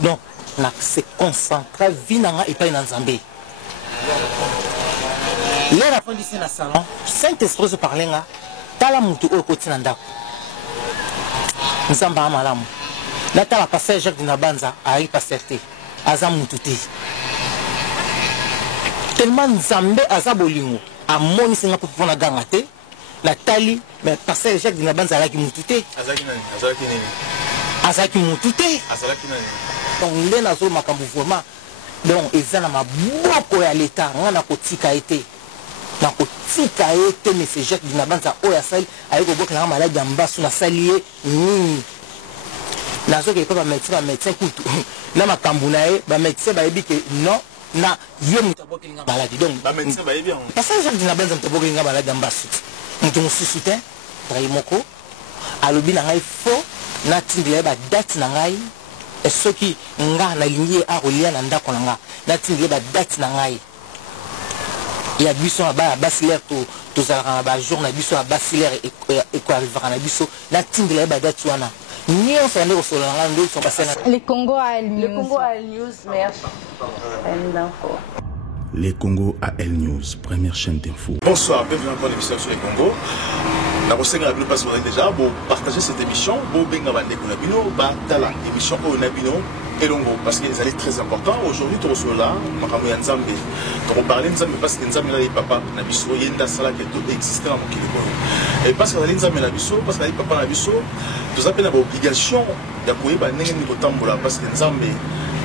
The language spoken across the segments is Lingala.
donc na se concentrer vie nanga et pas dans Zambé. Là la fin d'ici na salon Saint-Esprit se parler nga tala mutu o koti na ndako nzamba malamu na tala passer Jacques Dinabanza a passer te aza mutu te tellement nzambe aza bolingo amoni singa pour na ganga te la tali mais passer Jacques Dinabanza ala ki mutu te azaki nani azaki nini azaki mutu te azaki nani donc ndé na zo makambu vraiment donc ezana maboko ya l'état ngana kotika été na kotika été mais c'est Jacques Dinabanza o ya sali ayeko boka na malade ya mbasu na salié nini nazo ke pas médecin kutu na makambu na ye ba médecin ba yebi ke non na ye mutaboka linga malade donc ba médecin ba yebi parce que Jacques Dinabanza mutaboka linga malade ya mbasu mutu mususu te trai moko alobi na ngai fo na tindile ba date na ngai et ce qui nga na lignée a relié na ndako na nga na tindile ba date na ngai ya biso ba basilaire to zalaka ba jour na biso ba basilaire et ko arrivera na biso na tindile ba date wana ni on s'en est au sol na ndo so basena les Congo AL News. Le Congo AL News, merci. Les Congo AL News, première chaîne d'info. Bonsoir, bienvenue encore à l'émission sur les Congo. La recette la plus passe déjà pour partager cette émission, pour benga bande kunabino, ba tala émission au nabino et longo parce que c'est très important. Aujourd'hui tu reçois là, makamu ya Nzambe. Tu parler Nzambe parce que Nzambe là les papa na biso yenda sala que tout existe dans mon kiloko. Et parce que la Nzambe na biso, parce que les papa na biso, tu as une obligation ya koyeba ndenge ni kotambola parce que Nzambe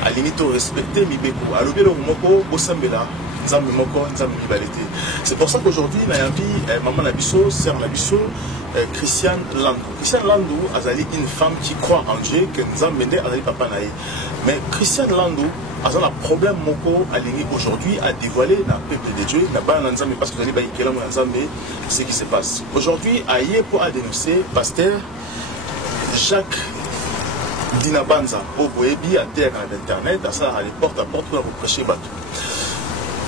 à limite respecter mibeko. Alobelo moko bosambela Nzambe moko Nzambe mibalete. C'est pour ça qu'aujourd'hui na yabi maman na biso, sœur na biso Christiane Landou. Christiane Landou azali une femme qui croit en Dieu que Nzambe nde azali papa na ye. Mais Christiane Landou a un problème moko aligné aujourd'hui à dévoiler dans le peuple de Dieu, dans Nzambe parce que vous allez baïkelam Nzambe ce qui se passe. Aujourd'hui aïe pour dénoncer pasteur Jacques Dinabanza au Boebi à terre d'internet à ça à les porte à porte pour prêcher bateau.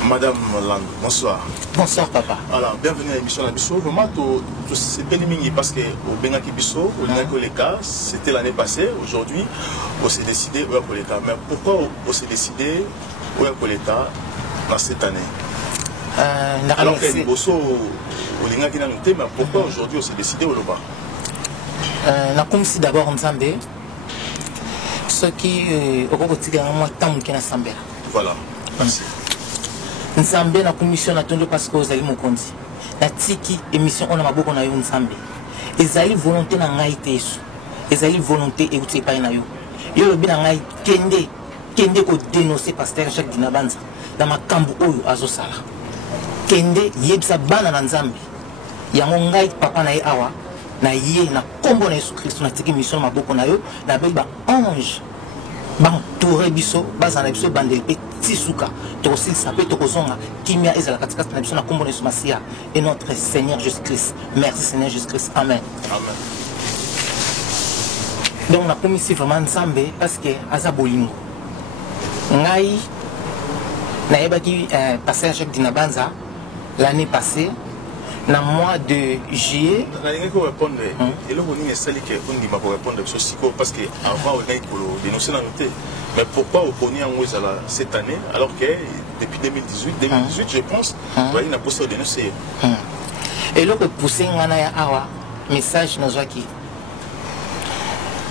Madame Landou, bonsoir. Bonsoir papa. Alors, bienvenue à l'émission Nabiso. Vraiment, c'est bien mingi parce que au Bengaki Biso, au Linakoleka, c'était l'année passée. Aujourd'hui, on s'est décidé au Yakoleka. Mais pourquoi on s'est décidé au Yakoleka dans cette année? Alors qu'il y a Bosso au Lingaki n'a noté, mais pourquoi aujourd'hui on s'est décidé au Loba? Na comme si d'abord Nzambe, ce qui au quotidien moi tant qu'il na Sambela. Voilà. Merci. Nzambe na commission na tondo parce que ozali mokonzi na tiki émission on a maboko na yo Nzambe ezali volonté na ngai te yesu ezali volonté et uti pa na yo yo lobi na ngai kende ko dénoncer pasteur Jacques Dinabanza na makambu oyo azosala kende yebisa bana na Nzambe yango ngai papa na ye awa na ye na kombo na Yesu Christ na tiki mission maboko na yo na beba ange ban touré biso bazana biso bandel Tisuka, aussi sapé tokozonga kimia ezala katika na biso na kombo na Yesu Masia et notre Seigneur Jésus-Christ. Merci Seigneur Jésus-Christ. Amen. Amen. Donc on a promis vraiment Nzambe parce que aza bolingo. Ngai na yebaki pasteur Jacques Dinabanza l'année passée na mois de juillet. Na linga ko répondre et là on est sali que on dit ma pour répondre parce que avant on a dénoncé la noté. Mais pourquoi on connaît en Ouizala cette année alors que depuis 2018 je pense il n'a pas dénoncé. Et là que pousser ngana ya awa message nazwaki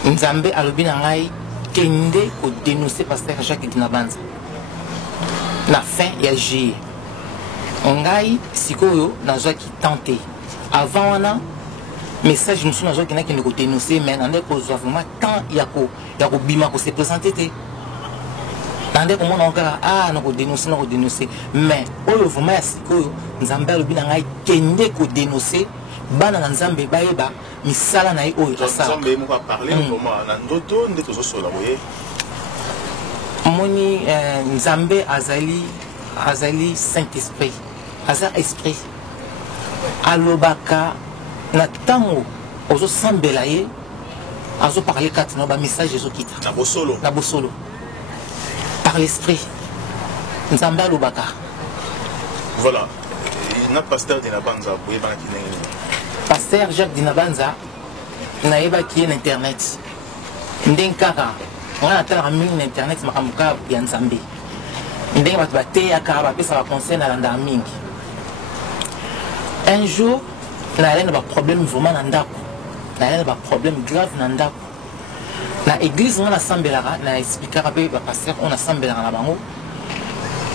Nzambe alobi na ngai kende ko dénoncer pasteur Jacques Dinabanza na fin ya juillet ngai sikoyo nazwaki tenté avant wana message nous nazwaki na kende ko dénoncer mais nande ko vraiment temps ya ko bima ko se présenter te nande ko mona encore na ko dénoncer mais oyo vraiment ya sikoyo Nzambe alobi na ngai kende ko dénoncer bana na Nzambe bayeba misala na ye oyo asala Nzambe mo ka parler vraiment na ndoto nde tozo sola boye moni Nzambe azali Saint-Esprit aza esprit alobaka na tango ozo sambela ye azo parler kati na ba message ezo kita na bosolo par l'esprit Nzambe alobaka voilà na pasteur Dinabanza boye bana kinengi pasteur Jacques Dinabanza na yeba ki na internet ndenkaka on a tel mingi na internet makamuka ya nzambe ndenge bato bateyaka bapesa baconseil na landa mingi. Un jour na na problème vraiment na ndako na problème grave na ndako na église on a sambelaka na expliquera pe ba pasteur on a sambelaka na bango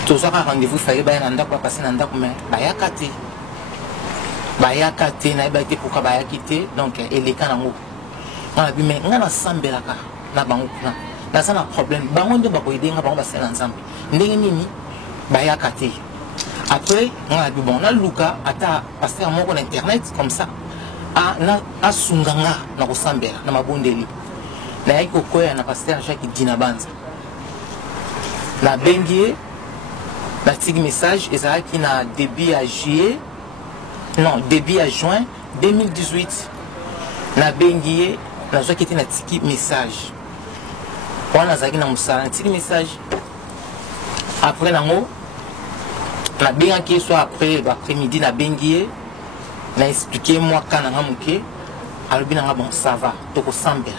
tozaka rendez-vous fallait ba na ndako passer na ndako mais bayaka te na ba été pourquoi bayaki te donc eleka nango on a bi mais ngana sambelaka na bango na ça na problème bango nde ba ko idenga bango ba sala ensemble ndenge nini bayaka te. Après on a dit bon na luka ata pasteur moko na internet comme ça a sunganga na kosambela na mabondeli na yaki kokoya na pasteur Jacques Dinabanza na bengie na tig message ezalaki na début à juillet non début à juin 2018 na bengie na zo qui était na tig message wana zaki na musala na tig message après nango na bien qui soit après l'après-midi na bengie na expliqué moi quand na muke alobi na bon ça va to ko sambela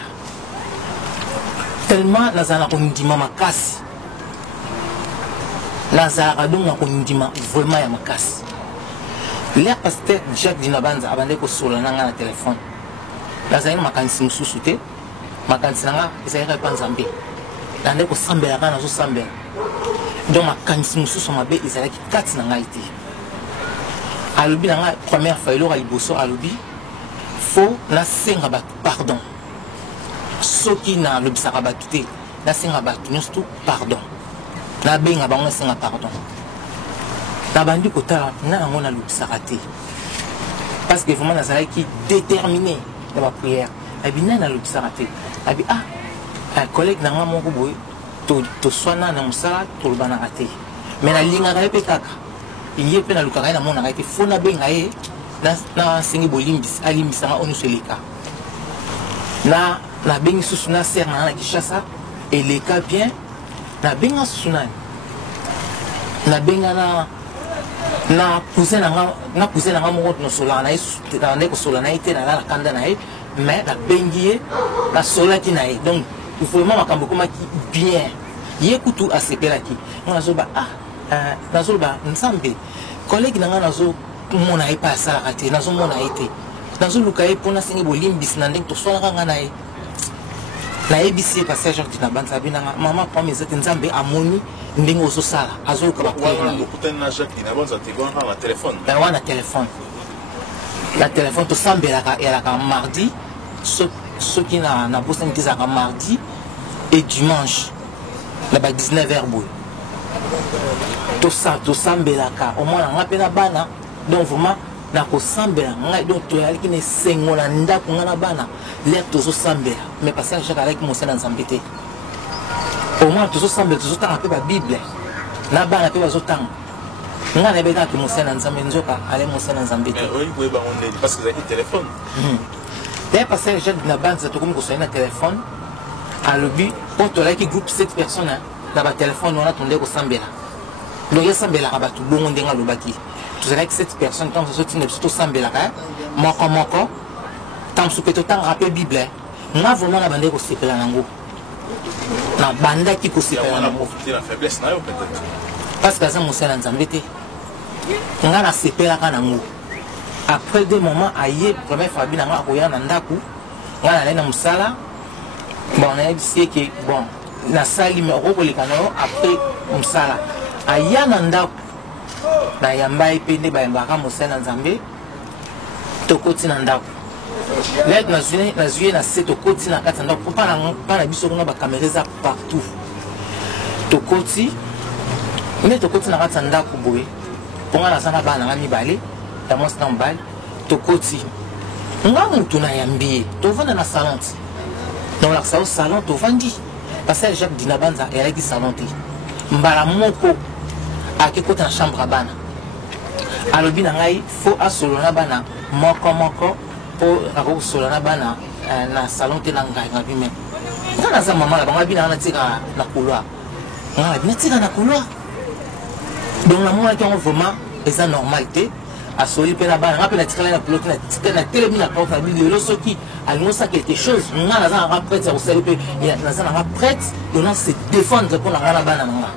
tellement nazana ko ndima makasi nazara donc na ko ndima vraiment ya makasi le pasteur Jacques Dinabanza abande ko solo na nga na téléphone nazana makanisi mususu te makanisi nga ezalaka pa nzambe nande ko sambela kana zo sambela donc makanisi mususu mabe ezalaki kati na ngai te alobi na nga première fois eloko liboso alobi fo na senga bato pardon soki na lobisaka bato te na senga bato nyonso pardon na benga bango na senga pardon na bandi kotala nga nango na lobisaka te parce que vraiment nazalaki déterminé na baprière abi nani na lobisaka te abi un collègue na nga moko boye toswana na mosala tolobanaka te mais nalingaka ye mpe kaka ye mpe nalukaka ye namonaka ye te fo nabenga ye na sengi bolimbisi alimbisanga o nyonso eleka nabengi susu na ser na Kinshasa eleka bien nabenga susu nani nabenga na cousin nanga moko nosolaka na ye nde kosola na ye te nalala kanda na ye mais nabengi ye nasolaki na ye donc vraiment makambo ekomaki bien ye kutu asepelaki nga nazoloba nzambe collègue na nga nazomona ye mpe asalaka te nazomona ye te nazoluka ye mpo nasengi bolimbisi na ndenge toswanaka nga na ye nayebisi ye pasteur Jacques Dinabanza abi nanga mama pame eza te nzambe amoni ndenge ozosala azoluka wana na telefone tosambelaka elaka mardi soki na bosani te ezalaka mardi et dimanche na ba 19h boye tosambelaka omwana nga mpe na bana donc vraiment na kosambela ngai donc toyalaki na esengo na ndako nga na bana lere tozosambela mais pasteur Jacques alaki mosala na nzambe te omwana tozosambela tozotanga mpe babible na bana mpe bazotanga nga nayebekaki mosala na nzambe nzoka ale mosala na nzambe te d'ailleurs pasteur Jacques Dinabanza tokomi kosala na téléphone alobi mpo tolaki groupe 7 personnes na batelefone wana tonde kosambela donc esambelaka bato bongo ndenge alobaki tozalaki 7 personnes ntango tozotinda biso tosambelaka moko ntango mosusu mpe totangaka mpe bible nga vraiment na bandeki kosepela nango na bandaki kosepela nango parce que aza mosala na nzambe te nga nasepelaka nango après des moments aye première fois abi na nga akoya na ndako nga nalai na mosala bon nayebisi eke bon nasali me okokoleka na yo après mosala aya na ndako nayamba ye mpe nde bayambaka mosala na nzambe tokoti na ndako lete nazwi ye na se tokoti na kati ya ndako mpa na biso kuna bakamera eza partout tokoti nde tokoti na kati ya ndako boye mponga naza na bana nanga mibale ya mwasi na mobali tokoti nga mutu nayambi ye tovanda na salon te donc lakisa o salon tovandi pasteur Jacques Dinabanza eyalaki salon te mbala moko akekota na chambre ya bana alobi na ngai fo asolo na bana moko mpo akokosolo na bana na salon te na ngai ngabi me nga naza mama na bango abi nanga natika na couloir nga abi natika na couloir donc namonaki yango vraiment eza normal te asoli mpe na bana nga mpe natikala na pilote na telemi na porte na bi lelo soki alingo ça quelque chose nga naza na prête au CLP naza na prête donnant se défendre pour na ngana bana nga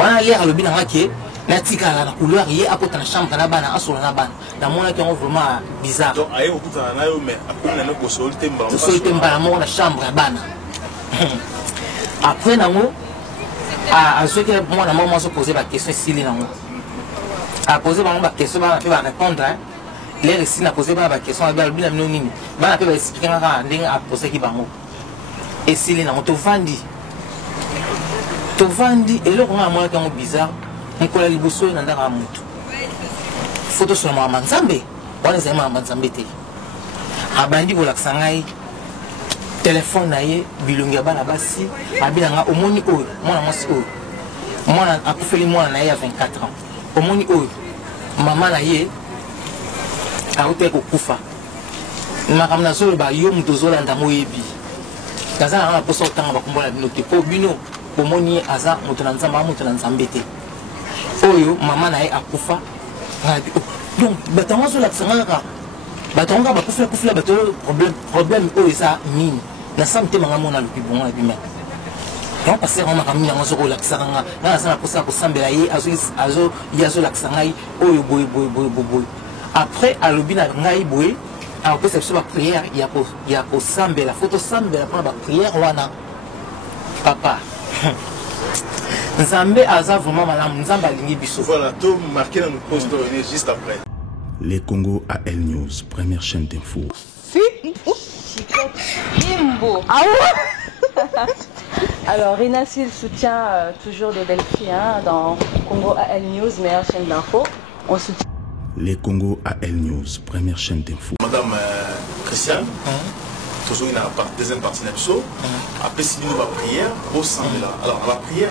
wana hier alobi na ngaki na tika la couleur hier apota na chambre na bana asola na bana na mona ki on vraiment bizarre donc ayo okuta na yo mais après na ko solite mba mo na chambre na bana après nango à ceux qui moi na moment se poser la question si nango a poser ba question ba répondre les récits n'a posé pas la question à bien le nini ba peut expliquer nga ndenge a poser ki bango et si les nango to vandi et le roi moi qui est bizarre on colle liboso na ndaka mutu photo sur mama nzambe wana za mama nzambe te abandi ko lakisa ngai téléphone na ye bilongi ya bana basi abila nga omoni oyo mwana mwasi oyo mwana akufeli mwana na ye ya 24 ans omoni oyo mama na ye aute kokufa makambo na solo ba yo mutu ozolanda moyebi kaza na posa otanga bakombola bino te po bino bomoni aza mutu na nzambe te oyo mama na ye akufa donc batango azolakisa nga kaka batango kaka bakufila bato problème oyo eza nini na sa motema nga mona lopi bongo na bima donc paster nga makambo yango soko olakisaka nga nga naza na posa kosambela ye ye azolakisa ngai oyo boye après alobi na ngai boye akopesa biso baprière ya kosambela fo tosambela mpona baprière wana papa nzambe aza vraiment malamu nzambe alingi biso voilà to marqué dans notre poste juste après Les Congo à L News, première chaîne d'info. Ah ouais. Alors, Rina Sil soutient toujours des belles filles dans Congo AL News, meilleure chaîne d'info. On soutient. Les Congo à L News, première chaîne d'info. Madame Christiane, toujours une deuxième partie d'abso. Après, si nous va prière, au sein de là. Alors, la prière,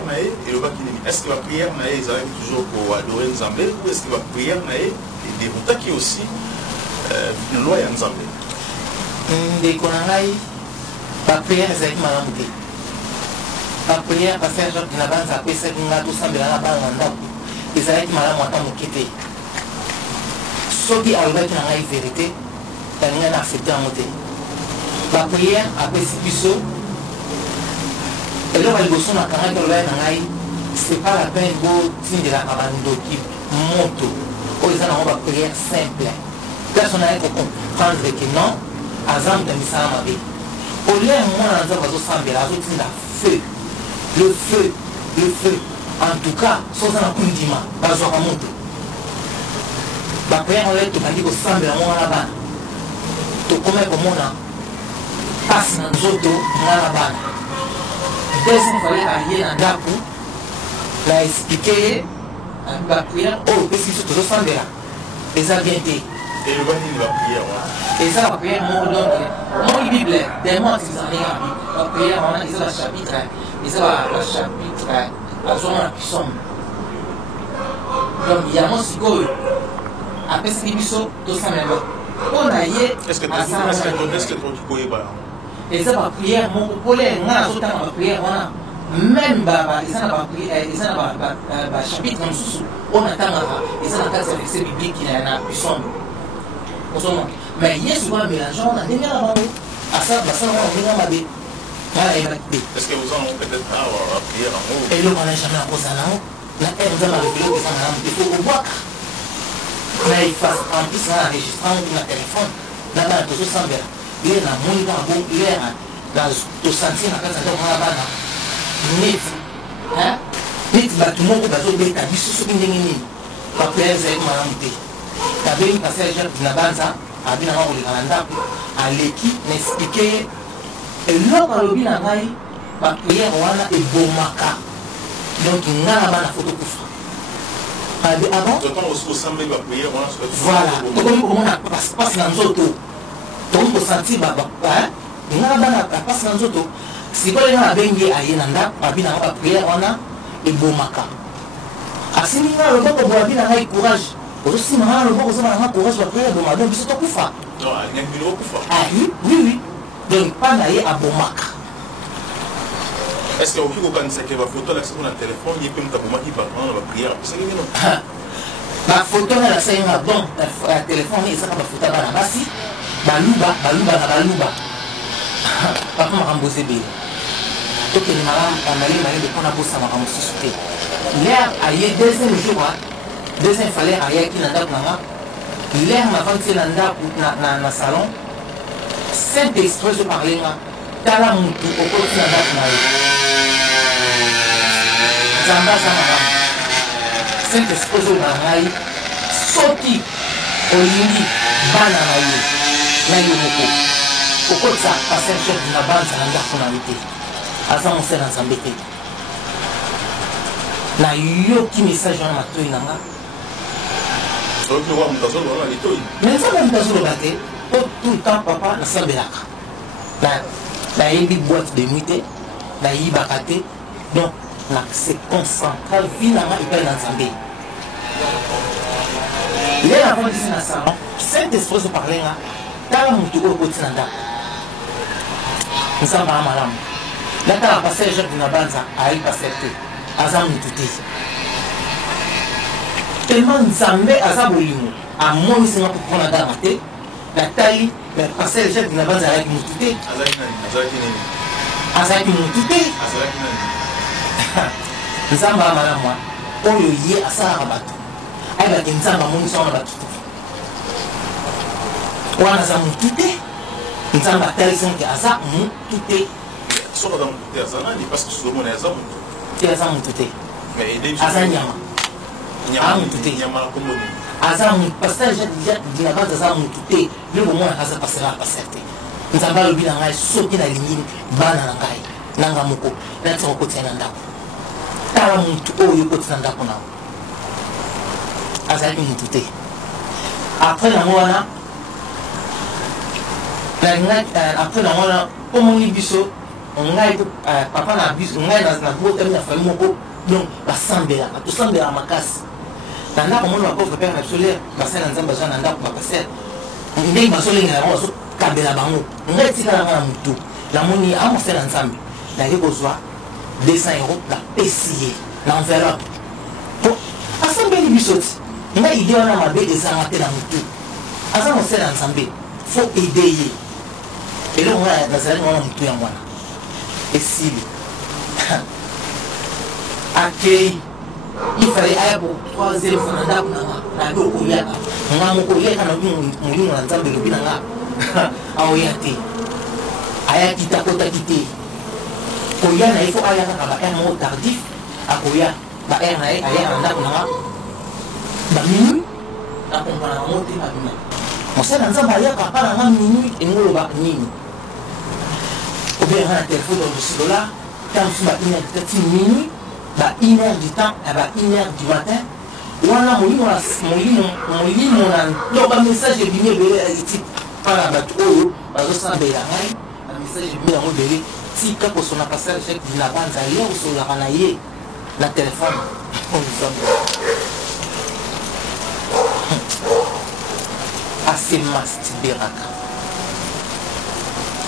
est-ce que la prière, ils arrivent toujours pour adorer Nzambe ou est-ce que la prière, des routes qui aussi loi ya Nzambe? ndeko na ngai baprière ezalaki malamu te baprière paster jacques na banza apesaki nga tosambela na bana na ndako ezalaki malamu ata moke te soki alobaki na ngai vérité balingai na accepte yango te baprière apesi biso eloko ya liboso na kangaki alobaki na ngai c'est pas la peine botindelaka bandoki moto oyo eza nango baprière simple place on ayaki comprendre que non aza moto ya misala mabe olia mwana na nzambe azosambela azotinda feu le feu en tout cas so oza na kundima bazwaka moto baprière oyo tokandi kosambela ngo wana bana tokomai komona pasi na nzoto nga na bana deuxième fois aye na ndako na explike ye baprière oyo opesi biso tozosambela eza bien te et ça, la prière, mon Bible, des mots qui sont rien. La prière, ils ont le chapitre, ils ont le chapitre, ils ont la puissance. Donc, il y a mon psycho. Après, c'est des bisous, tout ça, mais on a y est-ce que tu connais pas? Et ça, la prière, mon collègue, on a autant la prière, on a même ils ont la chapitre, on attend, ils ont la case avec ces bibliques qui a la puissance. Mais il y a souvent un mélange, on a déjà la banque. À ça, on a déjà la est-ce que vous en avez peut-être pas à prière en haut? Et là, on n'a jamais en cause à l'eau. Là, on a le vélo qui s'en a il faut au bois. Mais il faut en plus enregistrer un téléphone. Là, on a toujours semblé. Il y a un monde dans le bon, il y a tout senti dans la case de la banane. Net. Net, tout le monde va se mettre à 10 sous une ligne. Pas plaisir, c'est madame T. Tabeli passage na banza abina ngo lingana ndako aleki na expliquer eloko alobi na ngai ba prière wana ebomaka donc ngana bana photo kufa abi avant d'autant aussi au semblé ba prière wana voilà donc on a passe na nzoto donc sentir ba ngana bana passe na nzoto sikoyo na bengi ayena ndako abina ba prière wana ebomaka asini ngalo boko bo abina ngai courage aussi maintenant le bon ça courage la prière de madame biso to kufa non il y a une kufa oui donc pas d'aller à Bomaka est-ce que vous pouvez penser que la photo là sur le téléphone il peut me taper qui va prendre la prière c'est que non la photo là c'est un bon téléphone il ça va photo là basi baluba papa makambo ezebele tokende malembe mpona kosala makambo mosusu te l'air aye deuxième jour deuxième fallait ayaki na ndako nanga l'air mavandi na ndako na salon saint esprit ezoparlenga tala mutu okoti na ndako na ye nzambe aza malamu saint esprit ezoloba ngai soki olingi bana na ye na yo moko okotisa paster chef na banza na ndako na ye te aza mosala nzambe te nayoki message wana matoi na nga mais nzambe moto azoloba te po tout le temps papa nasambelaka nayebi boîte de nuit te nayibaka te donc se concentra vi na nga epai na nzambe lelo avandisi na salon saint esprit ezoparle nga tala motu oyo okoti na ndako nzambe aa malamu natala paster jacques na banza ayi paster te aza motu te tellement nzambe aza bolimo amonisinga mpona dama te natali mais paster jacques na banza azalaki motu te azalaki motu te nzambe aa malamu oyo ye asalaka bato ayebaki nzambe amonisi wana bato te wana aza motu te nzambe atalisinaki aza motu te soki aza motu te aza nani parce que solomon aza motu te aza motu te aza nyama aa motu te aza motu paster dina banza aza motu te lelo bomonaka aza paster ya paster te nzambe alobi na ngai soki nalingi bana na ngai nanga moko natika kokotia na ndako tala motu oyo okoti na ndako nao azalaki motu te après nango wana après nango wana omoni biso ngai papa na biso ngai na botami na famille moko donc basambelaka tosambelaka makasi na ndako moni bapauvre père na biso lere basala nzambe azwa na ndako bapaster ndenge bazolengela bango bazokabela bango ngai tikalanga na motu namoni amosala nzambe nayei kozwa 200 € napesi ye na enveloppe po asambeli biso ti ngai ide wana mabe ezanga te na motu aza mosala ya nzambe fo ede ye eloko ngai nazalaki wana motu ya mwana esili akei ifale aya po 3e fois na ndako nanga nabi okoyaka nga moko oyaka na molimo na nzambe elobi na nga aoya te ayaki te akotaki te koya na ye fo aya kaka baere moko tardif akoya baere na ye aya na ndako nanga baminui nakompana yango te babima mosala nzambe ayaka mpa nanga minui engoloba nini obenga na telefone ya $10 ta mosusu ba 1 heure du temps ti minui ba 1 heure du temps ya ba 1 heure du matin wana molimo na to bamessage ebimi ebele eti mpa na bato oyo bazosambela ngai bamessage ebimi yango ebele tika kosona paster jacques dina banza ye osolaka na ye na telefone asemastibiraka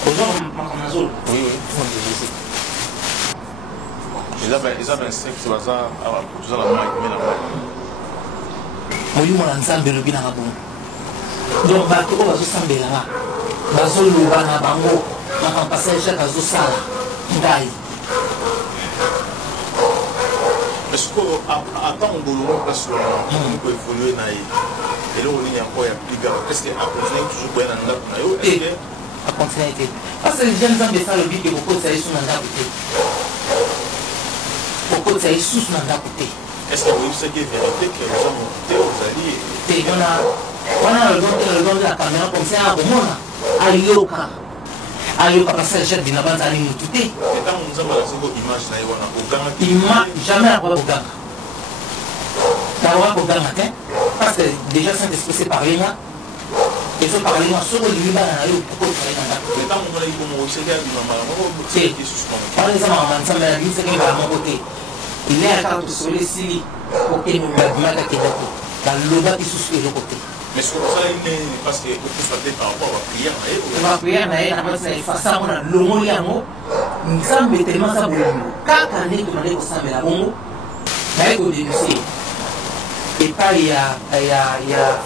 ozwa makambo nazolo eza bainsecte baza kozala mai mena mai molimo na nzambe elobi nanga bongo donc bato oyo bazosambelanga bazoloba na bango makambo paster jacques azosala ngai sikoyo atango bolongo place wana koevolue na ye eloko nini yango ya pligara estce acontinue toujours koya na ndako na yo acontinue te parce que jeune nzambe esa alobi ke kokotisa ye susu na ndako te kokotisa ye susu na ndako te estce oyebisaki vérité ke oza motu te ozali te wana alobonde la caméra comme ça akomona ayoka paster jacques dina banza ali motu te ntango nzambe alaziko image na ye wana ogangaki jamais akoka koganga nakoka koganga te parce que déjà saint esprit se parle nga ezoparle nga soko olingi bana na yo okotisa ye na ndako ntango monaki komo oseki abima mbala moko wana eza makambo nzambe na bimisaki mbala moko te ilere kaka tosolo esili okende babimaki akenda te balobaki susu eloko te mais ce qu'on a parce que vous faites par rapport à la prière la prière na ye na basi na efasa ngo na longoli yango nzambe telema aza bolingo kaka ndenge tozali kosambela bongo naye kodenonse epai ya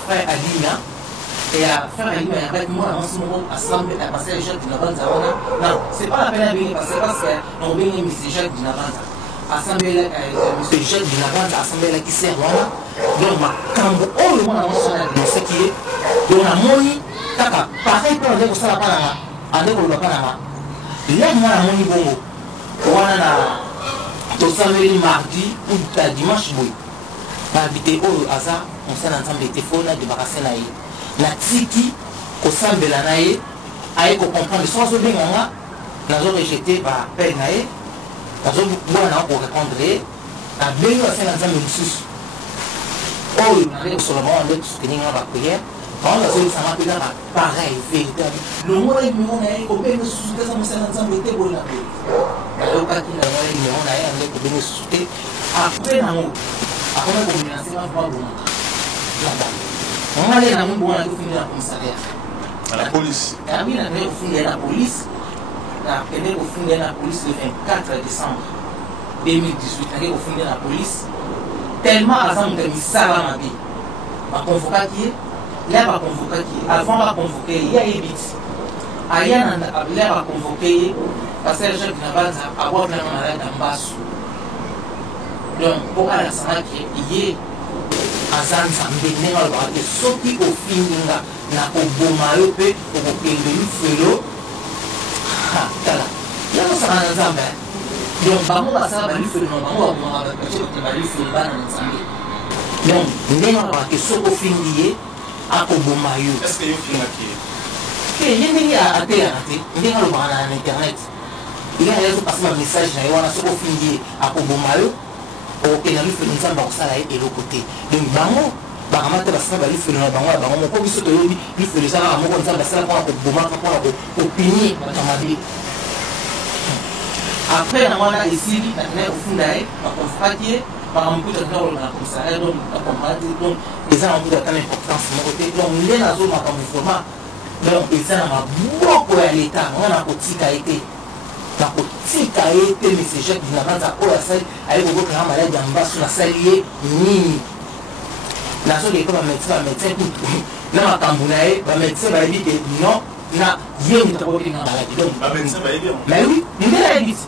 frère alina et à faire un livre avec moi en ce moment assemblé à passer les jeunes d'Inabanza. Non, c'est pas la peine de venir parce que on vient M. Jacques d'Inabanza. Assemblée M. Jacques d'Inabanza, assemblée qui sert là. Donc, ma cambo, oh, le monde a mentionné ce qui est. Donc, on a moni, kaka, pareil pour le ça la panama, avec le panama. Là, moi, la moni bongo. On a tout ça, mardi ou dimanche, boy. Na habité au hasard, on s'est ensemble de téléphone, de barasser naïe. Na tiki, au sein de la naïe, aïe, qu'on comprend, soit au bien, on a rejeté par peine naïe, on a pour répondre, on a bien eu ensemble de sous. Oh, on a sur le moment, on a soutenir la prière, on a dit ça m'a fait pareil, véritable. Le mot est mon naïe, au bien de soutenir ça, on s'est ensemble de téléphone. Alors, quand il a dit mon naïe, on a bien de soutenir. Après, on a après on a commencé à voir bon on allait dans mon bon à finir la commissariat à la police. Ah oui, on a fini la police. On a fini la police le 24 décembre 2018. On a fini la police tellement à ça on a mis ça là ma vie. Ma convoqué qui là va convoquer qui avant va convoquer il y a évite. Aya là va convoquer parce que les gens qui n'ont pas avoir vraiment malade en bas. Donc, pour aller à la qui est à Zanzambe, nous avons des sorties au film na Obomayo, au Kengelu Felo. Ah, voilà. Là, nous sommes à Zanzambe. Donc, nous avons des Felo, nous avons des Felo dans Zanzambe. Donc, nous avons des sorties au film à Obomayo. Est-ce qu'il y a un film qui est? Il y a un film qui est à Internet. Il y a un message au film à Obomayo. Ok, na lui fait une zamba au salaire et l'autre côté. Donc, bango, baramate basaba lui fait le bango, bango, mon coach se lui fait le salaire à mon zamba, ça pour un bomba, pour un opinion dans ma vie. Après, on a ici, on a au fond d'ailleurs, on a fait par un peu de temps, on a comme ça, donc, donc, les gens ont beaucoup d'importance de mon côté. Donc, on est dans la zone comme format. Donc, les gens ont beaucoup à l'état, on a petit a été. Na kotika ete message na banza oya sai ayi ko ka malade ya mbasu na salier nini na so de ko ba médecin tout na makambu na e ba médecin ba dit que non na yé ni ko ki na malade donc ba médecin ba yebi mais oui ndela ya dit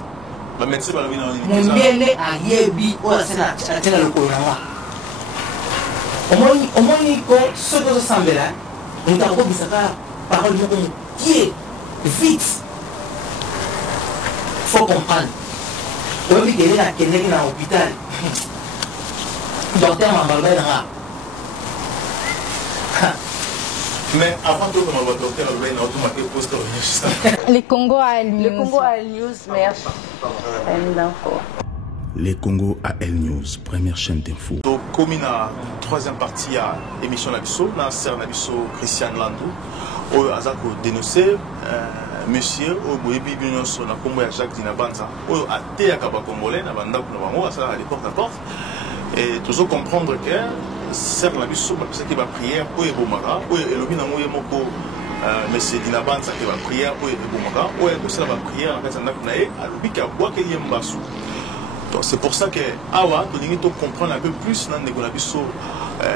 ba médecin ba bina ni mbele a yebi oya sai na tena lo ko na wa omoni ko so to sambela nta ko bisaka parole mo qui est vite. Il faut comprendre. Oui, il y a quelqu'un qui est dans l'hôpital. Docteur m'a parlé dans la. Mais avant tout, comme le docteur a eu un poste Les Congo AL News. Le Congo AL News, merci. Les Congo AL News, première chaîne d'info. Donc, comme la troisième partie à l'émission Nabiso, na ser Nabiso Christian Landou, où Azako dénoncé monsieur au boyebi bino so na kombo ya Jacques Dinabanza, où a té akaba congolais na banda ko na bango asa à porte à porte et toujours comprendre que ser Nabiso ba pesa ki ba prière pour ebomaka, où elobi na moye moko monsieur Dinabanza ki ba prière pour ebomaka, où ko sala ba prière na kasa ndako na ye alobi ka bwa ke yembasu. Donc c'est pour ça que awa to ningi to comprendre un peu plus na ndeko na biso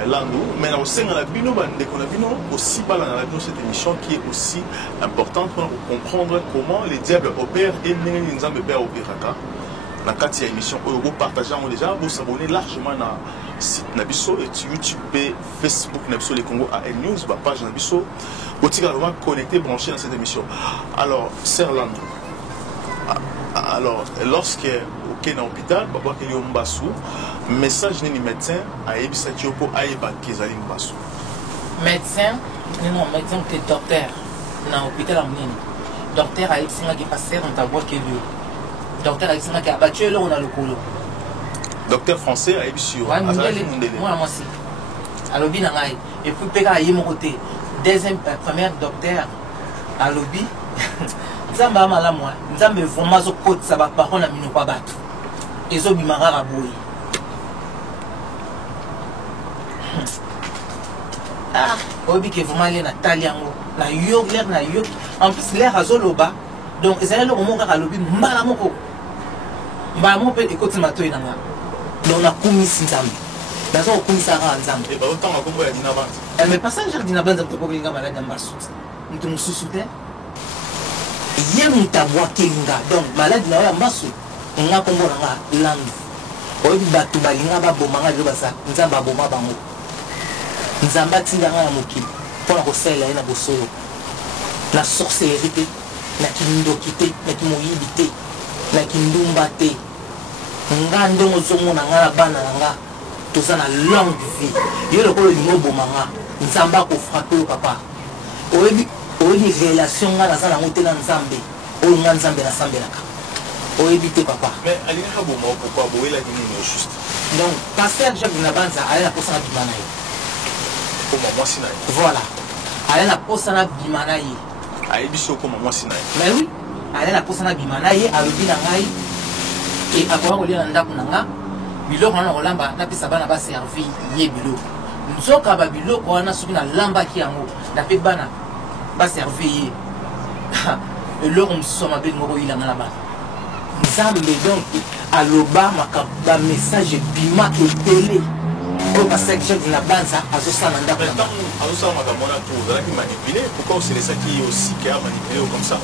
Lando, mais au sein de la bino ndeko na bino aussi pas dans la cette émission qui est aussi importante pour comprendre comment les diables opèrent et ndenge nzambe be opéraka. Na kati ya émission oyo partager déjà vous s'abonner largement na site na biso et YouTube et Facebook na biso les Congo AL News ba page na biso botika vraiment connecté branché dans cette émission. Alors Sir Lando, alors lorsque dans l'hôpital, papa qui est Mbassou, message ni médecin a ebisa tiopo a eba kezali Mbassou. Médecin, non médecin que docteur dans l'hôpital amnini. Docteur a ebisa qui passer dans ta boîte que lui. Docteur a ebisa qui a battu là on a le colo. Docteur français a ebisa moi aussi. À lobby na ngai et puis pega yé mon côté. Deuxième première docteur à lobby. Nzamba mala moi. Nzamba vraiment zo côte ça va par contre na mino pas battu. Ils ont mis ma rare à bouillir. Ah, obi que vous m'allez na taliango, na yog l'air na yog. En plus l'air à zoloba, donc ils allaient le moment à l'obi malamoko. Malamoko peut écouter ma toile na. Donc on a commis Nzambe. naza kokumisa kaka nzambe Et autant à Congo, il y a Dinabant. mais pas ça genre dinabanza tokobelinga maladi ya mbasuti moto mosusu te ye moto abwakelinga donc maladi na yo ya mbasu nga kombo na nga landu oyebi bato balinga babomanga lelo basa nzambe aboma bango nzambe atinda nga ya mokili mpona kosalela ye na bosolo na sorcellerie te na kindoki te na kimoyibi te na kindumba te nga ndenge ozomona nga na bana na nga toza na longue vie ye lokolo olingi oboma nga nzambe akofrape yo papa oyebi relation nga naza nango te na nzambe oyo nga nzambe nasambelaka oyebi te papa Mais alinga boma pourquoi boyela nini juste donc paster jacques dinabanza ale na posa na bima na ye comme moi sina voilà ale na posa na bima na ye ayebi so comme moi sina mais oui ale na posa na bima na ye alobi na ngai ke akoka kolia na ndako na nga biloko wana kolamba napesa bana baservi ye biloko nzoka babiloko wana soki nalambaki yango nape bana baservi ye eloko mosusu mabe lingo koyilanga na bana nzambe donc aloba bamessage ebima ebele oyo pasteur na banza azosala na ndako azosala makambo wana to ozalaki manipulé pourquoi oselesaki osika ya manipulé comme ça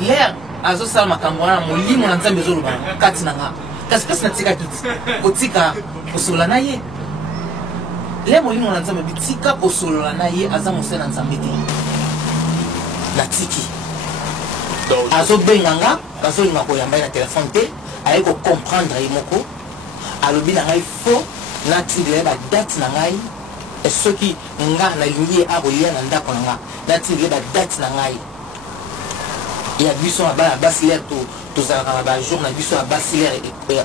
l'air azosala makambo wana molimo na nzambe ezoloba kati na nga kasi mpasi natika tuti kotika kosolola na ye le molimo na nzambe bitika kosolola na ye aza mosala na nzambe te natiki azobenga nga azolinga koyamba ye na telefone te aye kocomprendre ye moko alobi na ngai fo natindela ye badate na ngai soki nga nalingi ye akolia na ndako na nga natindela ye badate na ngai ya biso na bana basilaire tozalaka na bajour na biso ya basilaire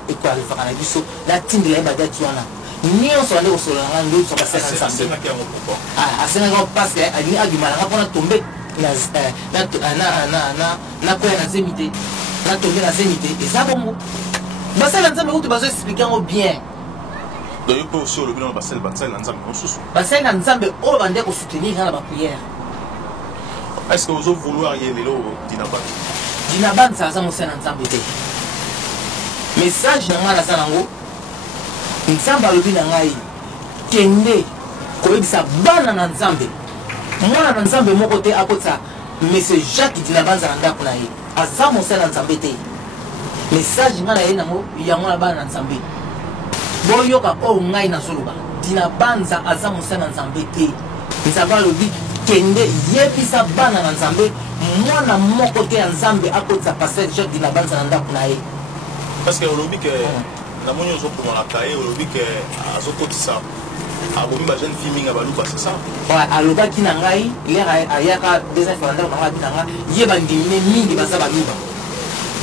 ekoalifaka na biso natindela ye badate wana nyonso bande kosolola nga ndoso basengaki yango parce que alingi abimala nga mpona tombe nakoya na zemi te natombe na zemi te eza bongo basala nzambe kutu bazoexplike yango bien basali na nzambe oyo bande kosoutenir nga na bapriere est-ce que vous vouloir y aller dinabanza aza mosala na nzambe te message na ngai naza nango nzambe alobi na ngai kende koyebisa bana na nzambe mwana na nzambe moko te akotisa monsieur Jacques dinabanza na ndako na ye aza mosala na nzambe te message ngai na ye nango yango na bana na nzambe boyoka oyo ngai nazoloba dinabanza aza mosala na nzambe te nzambe alobi kende yebisa bana na nzambe mwana moko te ya nzambe akotisa pasteur Jacques dinabanza na ndako na ye parce que olobi ke namoni ozokomonaka ye olobi ke azokotisa abomi bajeune fille mingi baluba c'est ça alobaki na ngai lere ayaka deuxième fois na ndako na ngai abi na nga ye bandimine mingi baza baluba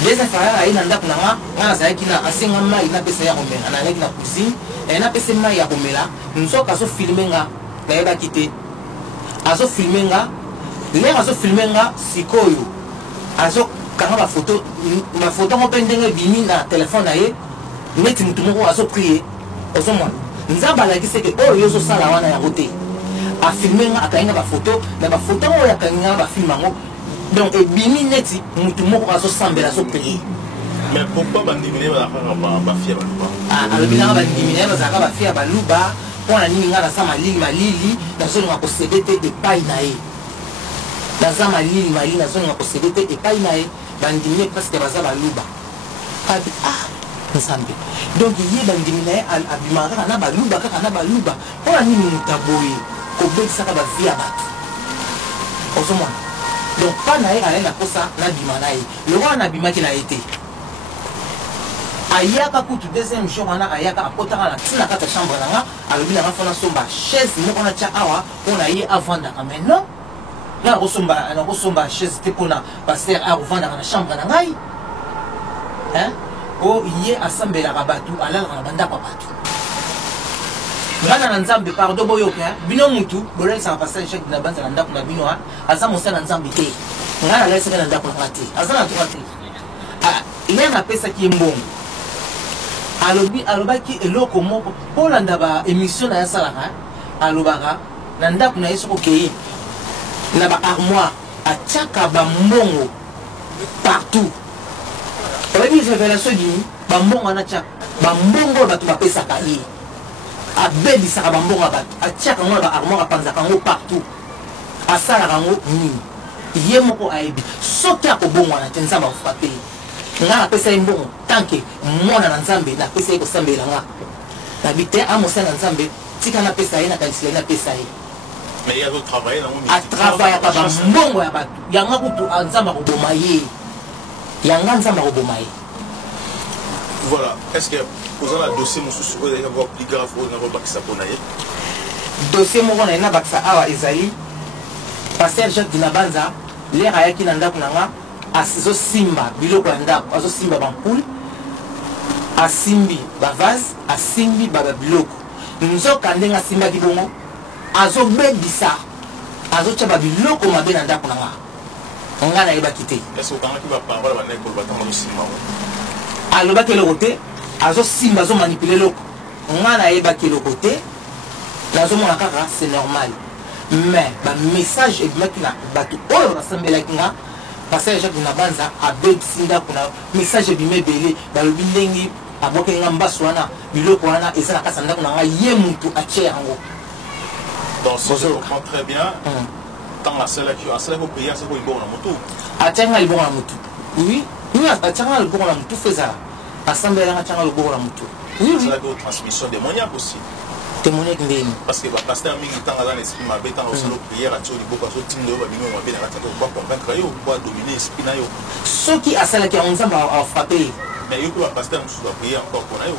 deuxième fois aye na ndako na nga nga nazalaki na asenga mai napesa ya komela nalaki na cuisine napesa mai ya komela nzoka azofilme nga nayebaki te azofilme nga lere azofilme nga sikoyo azokanga bafoto yango mpe ndenge ebimi na telefone na ye neti motu moko azoprie ozomona nzambe alakisi ke oyo ozosala wana yango te afilme nga akangi nga bafoto na bafoto oyo akangi nga bafilme yango donc ebimi neti motu moko azosambela azoprie mais pourquoi bandimine bazalaka bafia baluba alobi nanga bandimine bazalaka bafia baluba mpona nini nga naza malili nazolinga kosede te epai na ye naza malili nazolinga kosede te epai na ye bandimine presque baza baluba abi nzambe donc ye bandimi na ye abimaka kaka na baluba mpona nini moto aboye kobekisaka bavie ya bato ozomona donc mpa na ye alaye na posa nabima na ye lokola nabimaki na ye te ayaka kutu deuxième jour wana ayaka akotaka na ntina kati ya chambre na nga alobi na nga mpo nasomba chaise moko natya awa mpona ye avandaka mais non nga nakosomba chaise te mpona paster akovandaka na chambre na ngai o ye asambelaka bato alalaka na bandako ya bato bana na nzambe pardon boyoka bino mutu bolalisaka pasteur Jacques dinabanza na ndako na bino aza mosala na nzambe te ngai nalalisaka na ndako nanga te aza na droit te ye napesaki ye mbongo alobaki eloko moko mpolianda baémission na ye asalaka alobaka na ndako na ye soko okeye na baarmoire atiaka bambongo partout oyebi révélation dini bambongo wana tia bambongo bato bapesaka ye abebisaka bambongo ya bato atiaka ngo na baarmoire apanzaka ngo partout asalaka ngo nini ye moko ayebi soki akobongwana te nzambe akofrape ye nga napesa ye mbongo tanke mwana na nzambe napesa ye kosambela nga nabi te amosala na nzambe tika napesa ye na kanisila ye napesa ye atravayaka bambongo ya bato yanga kutu nzambe akoboma ye yanga nzambe akoboma ye. Voilà, est-ce que vous avez un dossier vous allez avoir plus grave vous n'avez pas ça pour naïe dossier mon on a na baksa awa ezali pasteur Jacques Dinabanza l'air ayaki na ndako nanga azo simba biloko ya ndako azo simba bampoule asimbi bavase asimbi babiloko nzoka ndenge asimbaki bongo azo bebisa azo tia babiloko mabe na ndako nanga nga nayebaki te. Est-ce que vous avez parole ba nekolo batanga simba alobaki eloko te azosimba azomanipule eloko nga nayebaki eloko te nazomona kaka c'est normal mais bamessage ebimaki na bato oyo basambelaki nga pasteur Jacques Dinabanza abebisi ndako na message ebima ebele balobi ndenge abwaki nga mbaso wana biloko wana eza na kati ya ndako na nga ye mutu atie yango. Donc si je comprends très bien tant asalaki kopriere asako libongo na motu atiaka nga libongo na motu oui atiaka nga libongo na motu fo ezala asambelanga atiaka libongo na motu transmission démoniaque aussi témoignage ndeni parce que pasteur mingi tanga dans l'esprit mabe tanga osalo prière atio liboko azo tinda yo babino mabe na kati ya ko convaincre yo ko dominer esprit na yo soki asalaki yango nzambe afrape mais yo ko pasteur musu ba prière encore pour na yo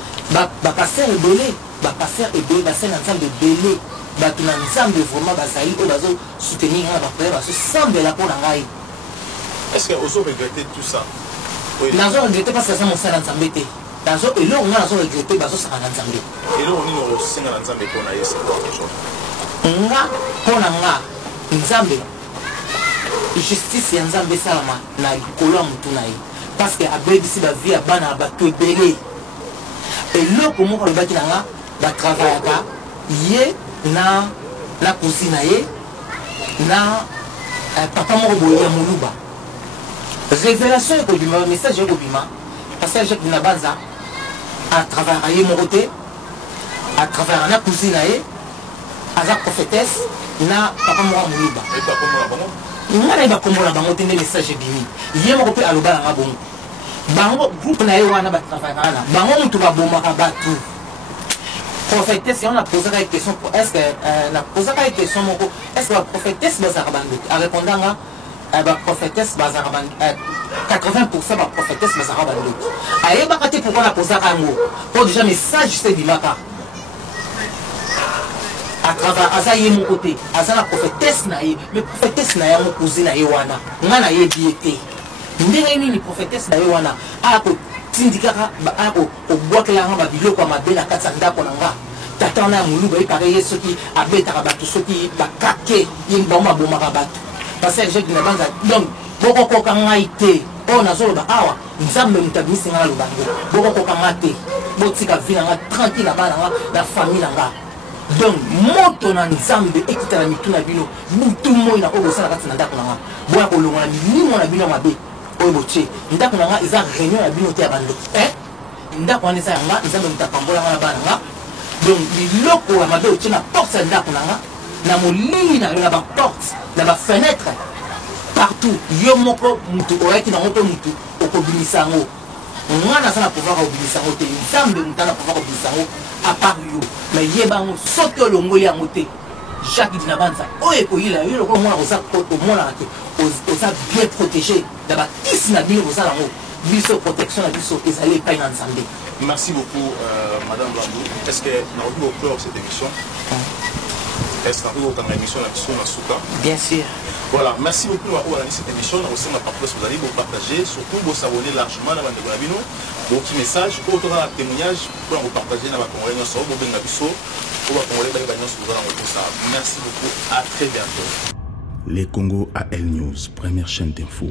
pasteur ebele basala nzambe ebele bato na nzambe vraiment bazali oyo bazo soutenir nga baprière bazosambela mpo na ngai. Est-ce que ozo regretter tout ça? nazo regrette parce que ça mosala nzambe te nazo eloko nga nazo regrette bazosaka na nzambe eloko nini okosenga na nzambe mpo na ye nga mpo na nga nzambe justice ya nzambe esalama na likolo ya motu na ye parce que abebisi bavie ya bana ya bato ebele eloko moko alobaki na nga batravayaka ye na kusi na ye na papa moko boye ya moluba révélation ekobima message ekobima pasteur Jacques Dinabanza atravayaka ye moko te atravayaka na kusi na ye aza prophétesse na papa moko ya moluba nga nayeba kombo na bango te nde message ebimi ye moko mpe aloba nanga bongo bango groupe na ye wana batravayaka wana bango mutu babomaka bato prophétesse on a posé la question est-ce que na posé la question moko est-ce que la prophétesse bazaka bandoki a répondanga ba prophétesse bazaka 80% ba prophétesse bazaka bandoki ayebaka te pourquoi na posé yango pour déjà message c'est dimaka à travers aza ye moko te aza na prophétesse na ye mais prophétesse na yango cousine na ye wana nga na ye biete ndenge nini prophétesse na ye wana ako tindikaka ako obwakelanga babiloko ya mabe na kati ya ndako na nga tata wana ya moluba epare ye soki abetaka bato soki bakake ye bango babomaka bato pasteur Jacques Dinabanza donc bokokoka ngai te oyo nazoloba awa nzambe moto abimisi nga na lobango bokokoka nga te botika vi na nga tranquille na bana nga na famille na nga donc moto na nzambe ekitala mitu na bino butu moi na oyo bosala kati na ndako na nga boya kolongola milimo na bino ya mabe oyo botie ndako na nga eza réunion ya bino te ya bandoki ndako wana eza yanga nzambe moto apambolanga na bana nga donc biloko ya mabe otie na porte ya ndako na nga na molingi na yo na baporte na bafenetre partout yo moko mutu oyaki nango mpe mutu okobimisa yango nga naza na pouvoir kobimisa yango te nzambe moto ana pouvoir kobimisa yango apart yo mais yeba yango soki olongoli yango te Jacques Dinabanza oyo ekoyila yo lokola omona omonaka te oza bien protégé na bakisi na bino bozala yango biso protection na biso ezali epai na nzambe. Merci beaucoup Madame Landou. Est-ce que nous avons au cœur de cette émission? Est-ce que nous avons une émission là-dessus dans Souka? Bien sûr. Voilà, merci beaucoup pour cette émission. Nous aussi, vous allez vous partager, surtout vous abonner largement dans votre vidéo. Donc, petit message, autant dans le témoignage, pour vous partager dans votre Congolais, pour vous bien pour vous Congolais, merci beaucoup, à très bientôt. Les Congo AL News, première chaîne d'info.